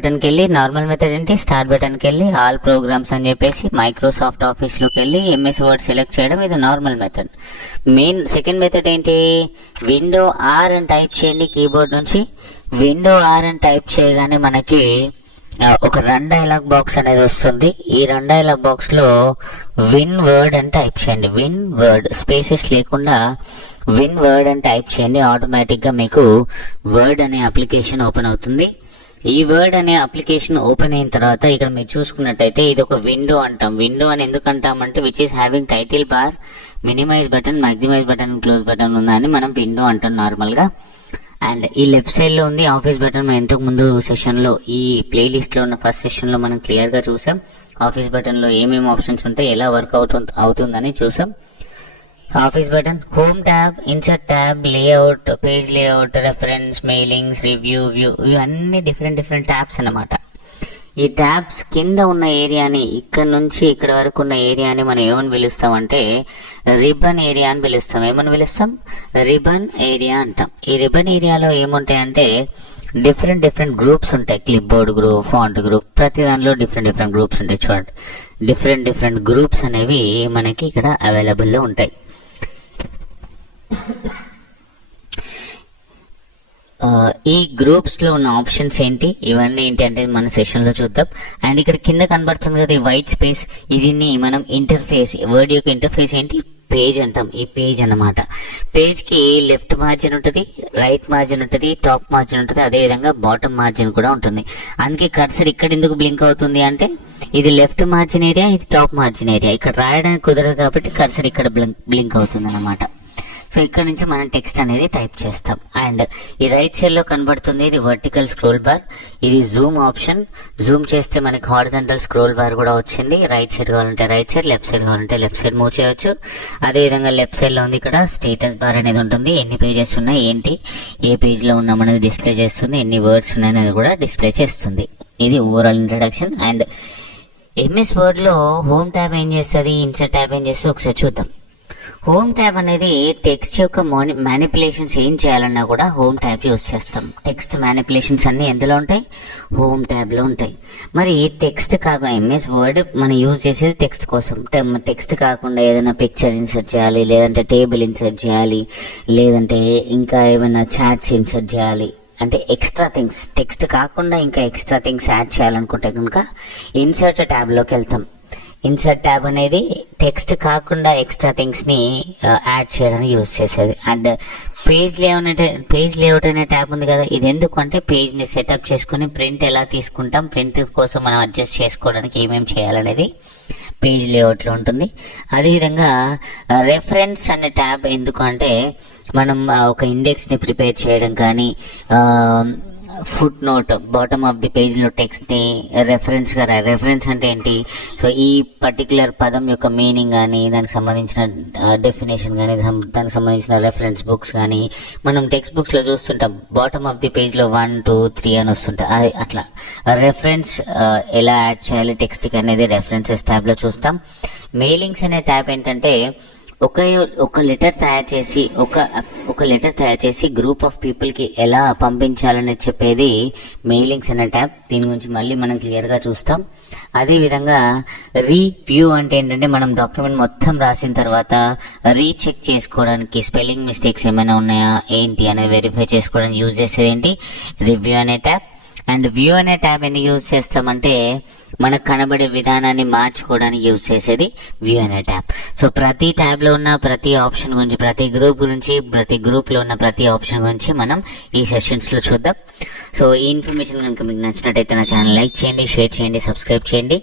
బటన్కి వెళ్ళి normal method ఏంటి, start బటన్కి వెళ్ళి ఆల్ ప్రోగ్రామ్స్ అని చెప్పేసి మైక్రోసాఫ్ట్ ఆఫీస్లోకి వెళ్ళి ఎంఎస్ వర్డ్ సెలెక్ట్ చేయడం, ఇది నార్మల్ మెథడ్. సెకండ్ మెథడ్ ఏంటి, విండో ఆర్ అని టైప్ చేయండి కీబోర్డ్ నుంచి. విండో ఆర్ అని టైప్ చేయగానే మనకి ఒక రన్ డైలాగ్ బాక్స్ అనేది వస్తుంది. ఈ రన్ డైలాగ్ బాక్స్ లో విన్ వర్డ్ అని టైప్ చేయండి. విన్ వర్డ్ స్పేసెస్ లేకుండా విన్ వర్డ్ అని టైప్ చేయండి. ఆటోమేటిక్ గా మీకు వర్డ్ అనే అప్లికేషన్ ఓపెన్ అవుతుంది. ఈ వర్డ్ అనే అప్లికేషన్ ఓపెన్ అయిన తర్వాత ఇక్కడ మీరు చూసుకున్నట్టయితే ఇది ఒక విండో అంటాం. విండో అని ఎందుకు అంటామంటే which is having title bar, minimize button, maximize button, close button ఉందని మనం విండో అంటాం నార్మల్ గా. అండ్ ఈ లెఫ్ట్ సైడ్ లో ఉంది ఆఫీస్ బటన్. మనం ఇంతకు ముందు సెషన్ లో ఈ ప్లేలిస్ట్ లో ఉన్న ఫస్ట్ సెషన్ లో మనం క్లియర్ గా చూసాం. ఆఫీస్ బటన్ లో ఏమేమి ఆప్షన్స్ ఉంటాయి, ఎలా వర్క్ అవుతుందని చూసాం. Office button, home tab, insert tab, layout, page layout, reference, mailings, review, view, ఇవన్నీ డిఫరెంట్ ట్యాబ్స్ అన్నమాట. ఈ ట్యాబ్స్ కింద ఉన్న ఏరియాని, ఇక్కడ నుంచి ఇక్కడ వరకు ఉన్న ఏరియాని మనం ఏమని పిలుస్తాం అంటే రిబన్ ఏరియా అని పిలుస్తాం. ఏమని పిలుస్తాం, రిబన్ ఏరియా అంటాం. ఈ రిబన్ ఏరియాలో ఏముంటాయంటే డిఫరెంట్ గ్రూప్స్ ఉంటాయి. Clip board group, font group, ప్రతి దానిలో డిఫరెంట్ గ్రూప్స్ ఉంటాయి. చూడండి, డిఫరెంట్ గ్రూప్స్ అనేవి మనకి ఇక్కడ అవైలబుల్ లో ఉంటాయి. ఈ గ్రూప్స్ లో ఉన్న ఆప్షన్స్ ఏంటి, ఇవన్నీ ఏంటి అంటే మన సెషన్ లో చూద్దాం. అండ్ ఇక్కడ కింద కనబడుతుంది కదా ఈ వైట్ స్పేస్, ఇది మనం ఇంటర్ఫేస్, వర్డ్ యొక్క ఇంటర్ఫేస్ ఏంటి, పేజ్ అంటాం. ఈ పేజ్ అన్నమాట. పేజ్ కి లెఫ్ట్ మార్జిన్ ఉంటుంది, రైట్ మార్జిన్ ఉంటుంది, టాప్ మార్జిన్ ఉంటుంది, అదే విధంగా బాటమ్ మార్జిన్ కూడా ఉంటుంది. అందుకే కర్సర్ ఇక్కడ ఎందుకు బ్లింక్ అవుతుంది అంటే ఇది లెఫ్ట్ మార్జిన్ ఏరియా, ఇది టాప్ మార్జిన్ ఏరియా. ఇక్కడ రాయడానికి కుదరదు కాబట్టి కర్సర్ ఇక్కడ బ్లింక్ అవుతుంది అన్నమాట. సో ఇక్కడ నుంచి మనం టెక్స్ట్ అనేది టైప్ చేస్తాం. అండ్ ఈ రైట్ సైడ్ లో కనబడుతుంది ఇది వర్టికల్ స్క్రోల్ బార్, ఇది జూమ్ ఆప్షన్. జూమ్ చేస్తే మనకి హారిజాంటల్ స్క్రోల్ బార్ కూడా వచ్చింది. రైట్ సైడ్ కావాలంటే రైట్ సైడ్, లెఫ్ట్ సైడ్ కావాలంటే లెఫ్ట్ సైడ్ మూవ్ చేయొచ్చు. అదే విధంగా లెఫ్ట్ సైడ్ లో ఉంది ఇక్కడ స్టేటస్ బార్ అనేది ఉంటుంది. ఎన్ని పేజెస్ ఉన్నాయి, ఏంటి, ఏ పేజ్ లో ఉన్నాం అనేది డిస్ప్లే చేస్తుంది, ఎన్ని వర్డ్స్ ఉన్నాయనేది కూడా డిస్ప్లే చేస్తుంది. ఇది overall introduction. And MS word లో హోమ్ ట్యాబ్ ఏం చేస్తుంది, ఇన్సర్ట్ ట్యాబ్ ఏం చేస్తుంది ఒకసారి చూద్దాం. హోమ్ ట్యాబ్ అనేది టెక్స్ట్ యొక్క మ్యానిపులేషన్స్ ఏం చేయాలన్నా కూడా హోమ్ ట్యాబ్ యూజ్ చేస్తాం. టెక్స్ట్ మ్యానిపులేషన్స్ అన్ని ఎందులో ఉంటాయి, హోమ్ ట్యాబ్ లో ఉంటాయి. మరి టెక్స్ట్ కాకుండా ఎంఎస్ వర్డ్ మనం యూజ్ చేసేది టెక్స్ట్ కోసం. టెక్స్ట్ కాకుండా ఏదైనా పిక్చర్ ఇన్సర్ట్ చేయాలి, లేదంటే టేబుల్ ఇన్సర్ట్ చేయాలి, లేదంటే ఇంకా ఏమైనా చాట్స్ ఇన్సర్ట్ చేయాలి, అంటే ఎక్స్ట్రా థింగ్స్, టెక్స్ట్ కాకుండా ఇంకా ఎక్స్ట్రా థింగ్స్ యాడ్ చేయాలనుకుంటే కనుక ఇన్సర్ట్ ట్యాబ్ లోకి వెళ్తాం. ఇన్సర్ట్ ట్యాబ్ అనేది టెక్స్ట్ కాకుండా ఎక్స్ట్రా థింగ్స్ ని యాడ్ చేయడానికి యూజ్ చేసేది. అండ్ పేజ్ లేఅవుట్ అనే ట్యాబ్ ఉంది కదా, ఇది ఎందుకు అంటే పేజ్ ని సెటప్ చేసుకుని ప్రింట్ ఎలా తీసుకుంటాం, ప్రింట్ కోసం మనం అడ్జస్ట్ చేసుకోవడానికి ఏమేమి చేయాలనేది పేజ్ లేఅవుట్ లో ఉంటుంది. అదేవిధంగా రెఫరెన్స్ అనే ట్యాబ్ ఎందుకు అంటే మనం ఒక ఇండెక్స్ ని ప్రిపేర్ చేయడం కానీ, foot note bottom of the page లో టెక్స్ట్ ని రెఫరెన్స్ గా రెఫరెన్స్ అంటే ఏంటి, సో ఈ పర్టికులర్ పదం యొక్క మీనింగ్ కానీ, దానికి సంబంధించిన డెఫినేషన్ కానీ, దానికి సంబంధించిన రెఫరెన్స్ బుక్స్ కానీ మనం టెక్స్ట్ బుక్స్ లో చూస్తుంటాం. బాటమ్ ఆఫ్ ది పేజ్ లో 1, 2, 3 అని వస్తుంటాయి. అట్లా రెఫరెన్స్ ఎలా యాడ్ చేయాలి టెక్స్ట్ కి అనేది రెఫరెన్సెస్ ట్యాబ్ లో చూస్తాం. మెయిలింగ్స్ అనే ట్యాబ్ ఏంటంటే ఒక లెటర్ తయారు చేసి గ్రూప్ ఆఫ్ పీపుల్ కి ఎలా పంపించాలని చెప్పేది మెయిలింగ్స్ అనే ట్యాబ్. దీని గురించి మళ్ళీ మనం క్లియర్ గా చూస్తాం. అదే విధంగా రివ్యూ అంటే ఏంటంటే మనం డాక్యుమెంట్ మొత్తం రాసిన తర్వాత రీచెక్ చేసుకోవడానికి స్పెల్లింగ్ మిస్టేక్స్ ఏమైనా ఉన్నాయా ఏంటి అనేది వెరిఫై చేసుకోవడానికి యూజ్ చేసేది ఏంటి, రివ్యూ అనే ట్యాబ్. అండ్ వ్యూ అనే ట్యాబ్ ఎందుకు యూజ్ చేస్తామంటే మనకు కనబడే విధానాన్ని మార్చుకోవడానికి యూజ్ చేసేది వ్యూ అనే ట్యాబ్. సో ప్రతి ట్యాబ్ లో ఉన్న ప్రతి ఆప్షన్ గురించి, ప్రతి గ్రూప్ లో ఉన్న ప్రతి ఆప్షన్ గురించి మనం ఈ సెషన్స్ లో చూద్దాం. సో ఈ ఇన్ఫర్మేషన్ కనుక మీకు నచ్చినట్టయితే నా ఛానల్ లైక్ చేయండి, షేర్ చేయండి, సబ్స్క్రైబ్ చేయండి.